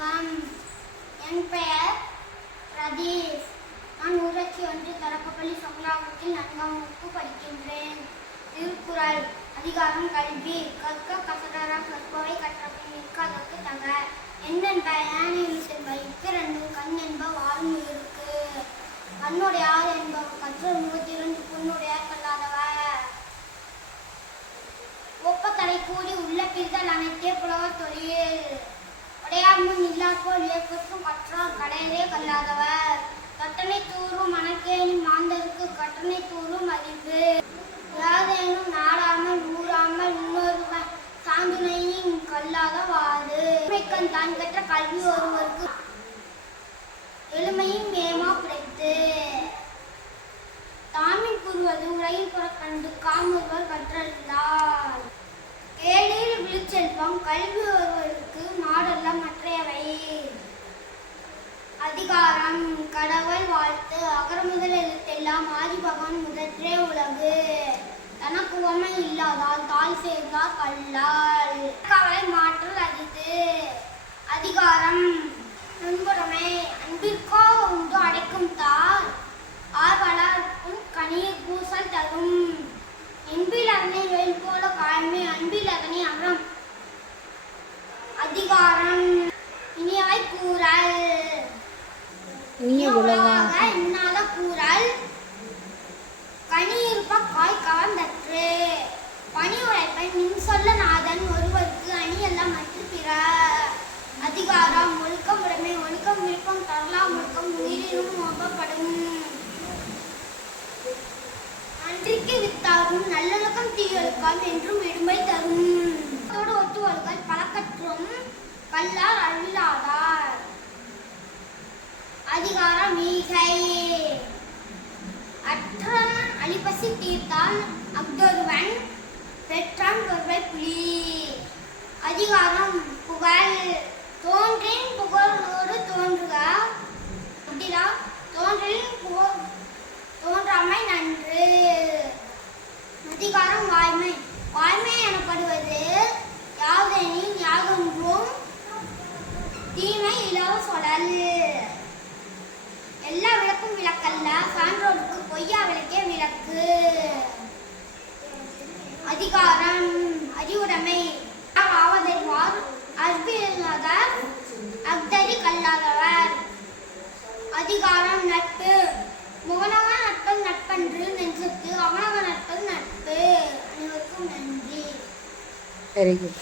வணக்கம். என் பெயர் பிரதீஷ். நான் ஊராட்சி ஒன்றிய தொடக்கப்பள்ளி சொங்கலாபுரத்தில் 4ஆம் வகுப்பு படிக்கின்றேன். திருக்குறள் அதிகாரம் கல்வி. கற்க கசடர கற்பவை கற்றபின் நிற்காதற்கு தக. என்னென்ப யானையில் செல்வ இப்பிரண்டும் கண் என்ப வாழும் இருக்கு. கண்ணுடையார் என்பவர் கற்றோர் முகத்திலிருந்து புண்ணுடையார் கல்லாதவர். ஒப்பத்தடை கூடி உள்ள பிரிதல் அனைத்தே புலவர் தொழில். உடையார் முன் இல்லாப்போல் ஏற்பற்றும் கற்றார் கடையரே கல்லாதவர். கட்டணை தூரும் மணக்கேணி மாந்தருக்கு கட்டணை தூரும் அறிவு. யாதேனும் நாடாமல் ஊறாமல் இன்னொருவன் சாந்துணையின் கல்லாதவாறு. உண்மைக்கண் தான் கற்ற கல்வி ஒருவருக்கு எளிமையும் ஏமா கிடைத்து. தாமின் கூறுவது உலகில் புறக்கண்டு காமொருவர் கற்றறிந்தார். ஏழில் விழுச்செல்வம் கல்வி ஒருவருக்கு மாடல்ல மற்றையவை. அதிகாரம் கடவுள் வாழ்த்து. அகர முதல் எழுத்தெல்லாம் ஆதிபகவான் முதற்றே உலகு. தனக்கு உவமை இல்லாதால் தாய் சேர்ந்தார் கல்லால். கவலை மாற்றல் அரிது. அதிகாரம் நண்புறமை. அன்பிற்கோ உண்டு அடைக்கும் தார் ஆர்வலர்க்கும் கண்ணீர் பூசல் தரும். என்பில் அதனை வெயில் போல காய்மை அன்பில் அதனை அறம். அதிகாரம் இனியவை கூறல். இன்னாத கூறல் கனி இருப்ப காய் கவர்ந்தற்று. பணி உழைப்பை நின் சொல்ல நாதன் ஒருவருக்கு அணி எல்லாம் மற்ற பிற. அதிகாரம் ஒழுக்கம் உடைமை. ஒழுக்கம் விருப்பம் தரலாம் ஒழுக்கம் உயிரினும் மோப்பப்படும். நன்றிக்கு வித்தாரும் நல்லொழுக்கம் தீயொழுக்கம் என்றும் விடுமை தரும். ஒத்து ஒழுகல் பழக்கற்றும் கல்லார் அழிலாதார். அதிகாரம் ஈகை. அற்றன் அழிப்பசி தீர்த்தால் அஃதொருவன் பெற்றான் ஒருவை புலி. அதிகாரம் புகழ். தோன்றின் புகழோடு தோன்றுக அப்படிலா தோன்றின் தோன்றாமை நன்று. அதிகாரம் வாய்மை. வாய்மை எனப்படுவது யாதெனின் யாதொன்றும் தீமை இலவ சொலல். எல்லா விளக்கும் விளக்கல்ல சான்றோருக்கு பொய்யா விளக்கே விளக்கு. அதிகாரம் அறிவுடைமை. ஆவதறிவார் அற்பில்லாதார் அஃதறி கல்லாதவர். அதிகாரம் நட்பு. முகனவ நட்பது நட்பன்று நெஞ்சத்து அவனவ நட்பது நட்பு. அனைவருக்கும் நன்றி. Very good.